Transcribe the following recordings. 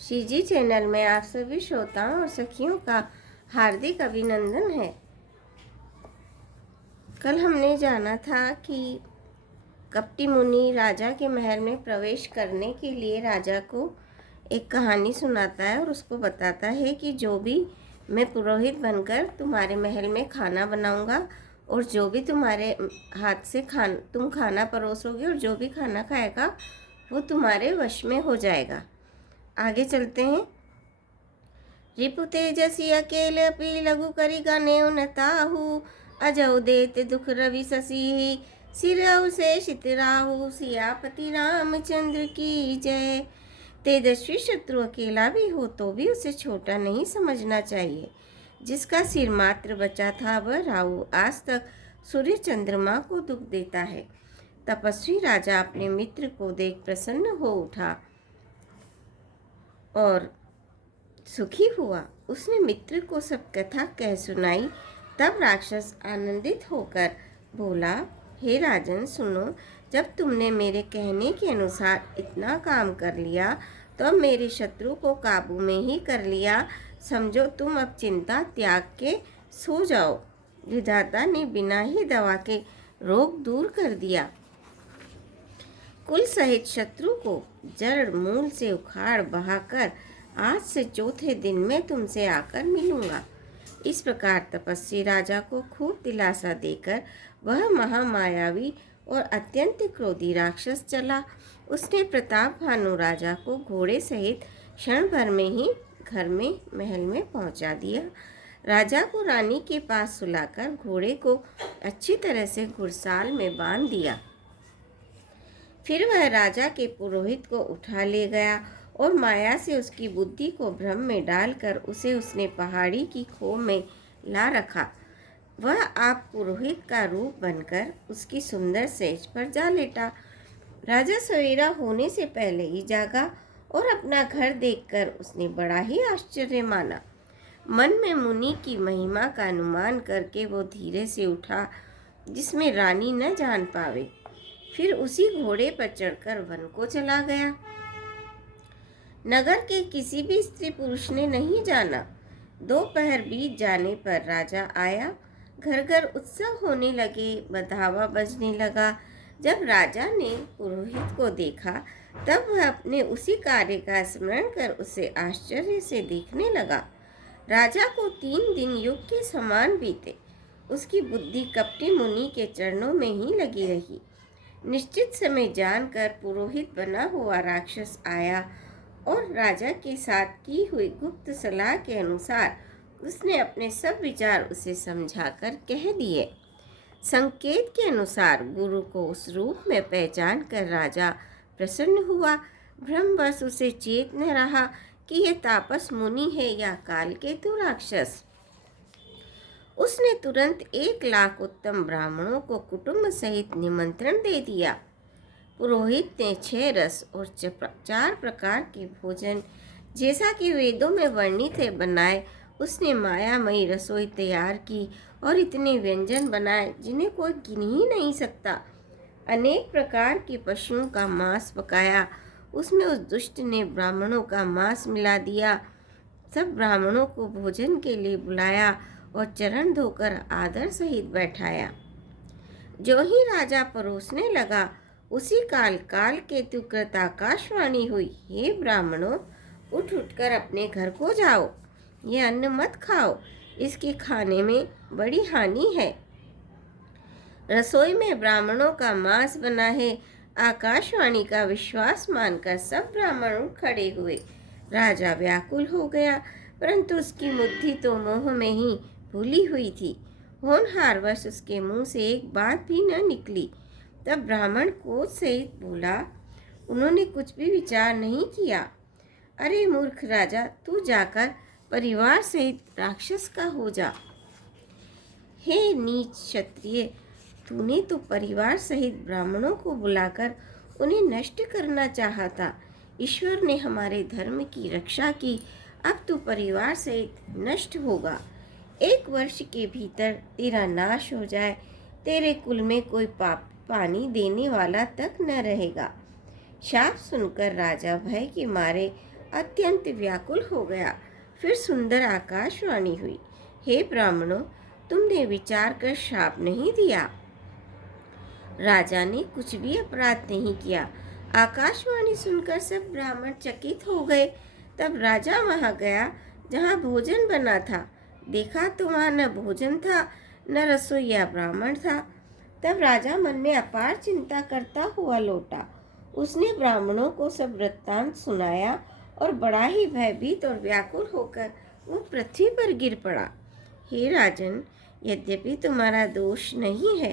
शीजी channel में आप सभी श्रोताओं और सखियों का हार्दिक अभिनंदन है। कल हमने जाना था कि कपटी मुनि राजा के महल में प्रवेश करने के लिए राजा को एक कहानी सुनाता है और उसको बताता है कि जो भी मैं पुरोहित बनकर तुम्हारे महल में खाना बनाऊंगा और जो भी तुम्हारे हाथ से तुम खाना परोसोगे और जो भी खाना खाएगा वो तुम्हारे वश में हो जाएगा। आगे चलते हैं। रिपु तेजसी अकेल पी लघु करी गाने उनताहु अजौ देत दुख रवि शशि सिरऊ से शितराहु सियापति रामचंद्र की जय। तेजस्वी शत्रु अकेला भी हो तो भी उसे छोटा नहीं समझना चाहिए। जिसका सिर मात्र बचा था वह राहु आज तक सूर्य चंद्रमा को दुख देता है। तपस्वी राजा अपने मित्र को देख प्रसन्न हो उठा और सुखी हुआ। उसने मित्र को सब कथा कह सुनाई। तब राक्षस आनंदित होकर बोला, हे राजन सुनो, जब तुमने मेरे कहने के अनुसार इतना काम कर लिया तो अब मेरे शत्रु को काबू में ही कर लिया। समझो तुम अब चिंता त्याग के सो जाओ। विधाता ने बिना ही दवा के रोग दूर कर दिया। कुल सहित शत्रु को जड़ मूल से उखाड़ बहाकर आज से चौथे दिन में तुमसे आकर मिलूंगा। इस प्रकार तपस्वी राजा को खूब दिलासा देकर वह महामायावी और अत्यंत क्रोधी राक्षस चला। उसने प्रताप भानु राजा को घोड़े सहित क्षण भर में ही घर में महल में पहुंचा दिया। राजा को रानी के पास सुलाकर घोड़े को अच्छी तरह से घुड़साल में बांध दिया। फिर वह राजा के पुरोहित को उठा ले गया और माया से उसकी बुद्धि को भ्रम में डालकर उसे उसने पहाड़ी की खो में ला रखा। वह आप पुरोहित का रूप बनकर उसकी सुंदर सेज पर जा लेटा। राजा सवेरा होने से पहले ही जागा और अपना घर देखकर उसने बड़ा ही आश्चर्य माना। मन में मुनि की महिमा का अनुमान करके वो धीरे से उठा जिसमें रानी न जान पावे। फिर उसी घोड़े पर चढ़कर वन को चला गया। नगर के किसी भी स्त्री पुरुष ने नहीं जाना। दोपहर बीत जाने पर राजा आया। घर घर उत्सव होने लगे, बधावा बजने लगा। जब राजा ने पुरोहित को देखा तब वह अपने उसी कार्य का स्मरण कर उसे आश्चर्य से देखने लगा। राजा को 3 दिन युग के समान बीते। उसकी बुद्धि कपटी मुनि के चरणों में ही लगी रही। निश्चित समय जानकर पुरोहित बना हुआ राक्षस आया और राजा के साथ की हुई गुप्त सलाह के अनुसार उसने अपने सब विचार उसे समझाकर कह दिए। संकेत के अनुसार गुरु को उस रूप में पहचान कर राजा प्रसन्न हुआ। भ्रमवश उसे चेत न रहा कि यह तापस मुनि है या कालकेतु राक्षस। उसने तुरंत 1 लाख उत्तम ब्राह्मणों को कुटुंब सहित निमंत्रण दे दिया। पुरोहित ने 6 रस और 4 प्रकार के भोजन जैसा कि वेदों में वर्णित है बनाए। उसने मायामयी रसोई तैयार की और इतने व्यंजन बनाए जिन्हें कोई गिन ही नहीं सकता। अनेक प्रकार के पशुओं का मांस पकाया। उसमें उस दुष्ट ने ब्राह्मणों का मांस मिला दिया। सब ब्राह्मणों को भोजन के लिए बुलाया और चरण धोकर आदर सहित बैठाया। जो ही राजा परोसने लगा उसी काल केतु कृत आकाशवाणी हुई, हे ब्राह्मणों, उठकर अपने घर को जाओ। ये अन्न मत खाओ, इसके खाने में बड़ी हानि है। रसोई में ब्राह्मणों का मांस बना है। आकाशवाणी का विश्वास मानकर सब ब्राह्मण उठ खड़े हुए। राजा व्याकुल हो गया, परंतु उसकी बुद्धि तो मोह में ही भूली हुई थी। होनहारवश उसके मुंह से एक बात भी न निकली। तब ब्राह्मण क्रोध सहित बोला, उन्होंने कुछ भी विचार नहीं किया। अरे मूर्ख राजा, तू जाकर परिवार सहित राक्षस का हो जा। हे नीच क्षत्रिय, तूने तो परिवार सहित ब्राह्मणों को बुलाकर उन्हें नष्ट करना चाहा था। ईश्वर ने हमारे धर्म की रक्षा की, अब तू परिवार सहित नष्ट होगा। 1 वर्ष के भीतर तेरा नाश हो जाए। तेरे कुल में कोई पानी देने वाला तक न रहेगा। शाप सुनकर राजा भय के मारे अत्यंत व्याकुल हो गया। फिर सुंदर आकाशवाणी हुई, हे ब्राह्मणों, तुमने विचार कर श्राप नहीं दिया। राजा ने कुछ भी अपराध नहीं किया। आकाशवाणी सुनकर सब ब्राह्मण चकित हो गए। तब राजा वहां गया जहां भोजन बना था। देखा तो वहां न भोजन था न रसोइया ब्राह्मण था। तब राजा मन में अपार चिंता करता हुआ लौटा। उसने ब्राह्मणों को सब वृत्तांत सुनाया और बड़ा ही भयभीत और व्याकुल होकर वो पृथ्वी पर गिर पड़ा। हे राजन, यद्यपि तुम्हारा दोष नहीं है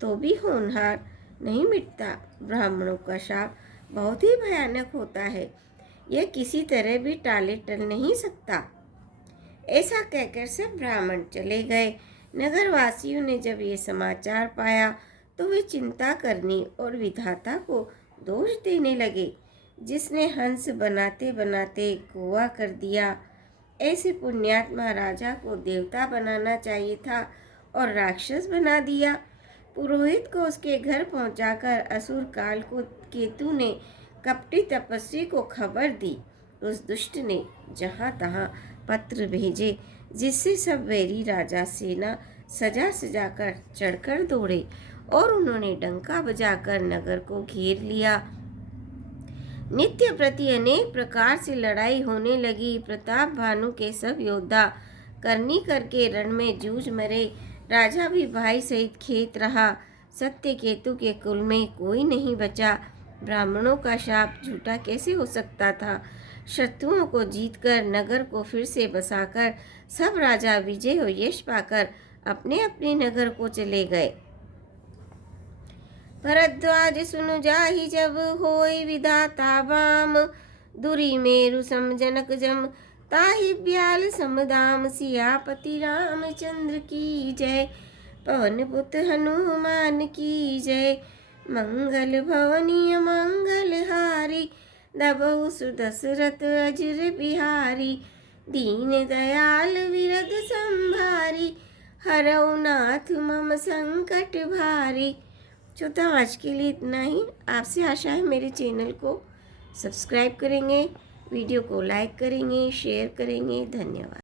तो भी होनहार नहीं मिटता। ब्राह्मणों का शाप बहुत ही भयानक होता है, यह किसी तरह भी टाले टल नहीं सकता। ऐसा कहकर सब ब्राह्मण चले गए। नगरवासियों ने जब ये समाचार पाया तो वे चिंता करनी और विधाता को दोष देने लगे, जिसने हंस बनाते बनाते कुआं कर दिया। ऐसे पुण्यात्मा राजा को देवता बनाना चाहिए था और राक्षस बना दिया। पुरोहित को उसके घर पहुंचाकर असुर काल को केतु ने कपटी तपस्वी को खबर दी। उस दुष्ट ने जहाँ तहाँ पत्र भेजे, जिससे सब वैरी राजा सेना सजा सजा कर चढ़कर दौड़े और उन्होंने डंका बजाकर नगर को घेर लिया। नित्य प्रति अनेक प्रकार से लड़ाई होने लगी। प्रताप भानु के सब योद्धा करनी करके रण में जूझ मरे। राजा भी भाई सहित खेत रहा। सत्य केतु के कुल में कोई नहीं बचा। ब्राह्मणों का शाप झूठा कैसे हो सकता था। शत्रुओं को जीतकर नगर को फिर से बसाकर सब राजा विजय और यश पाकर अपने अपने नगर को चले गए। भरद्वाज सुनु जाहि जब होय विधाता वाम, दुरी मेरु सम जनक जम ताहि ब्याल समदाम। सियापति रामचंद्र की जय, पवन पुत हनुमान की जय। मंगल भवनीय मंगल हारी, दबहु सुदशरथ अजर बिहारी। दीन दयाल विरद संभारी, हरऊ नाथ मम संकट भारी। श्रोता, आज के लिए इतना ही। आपसे आशा है मेरे चैनल को सब्सक्राइब करेंगे, वीडियो को लाइक करेंगे, शेयर करेंगे। धन्यवाद।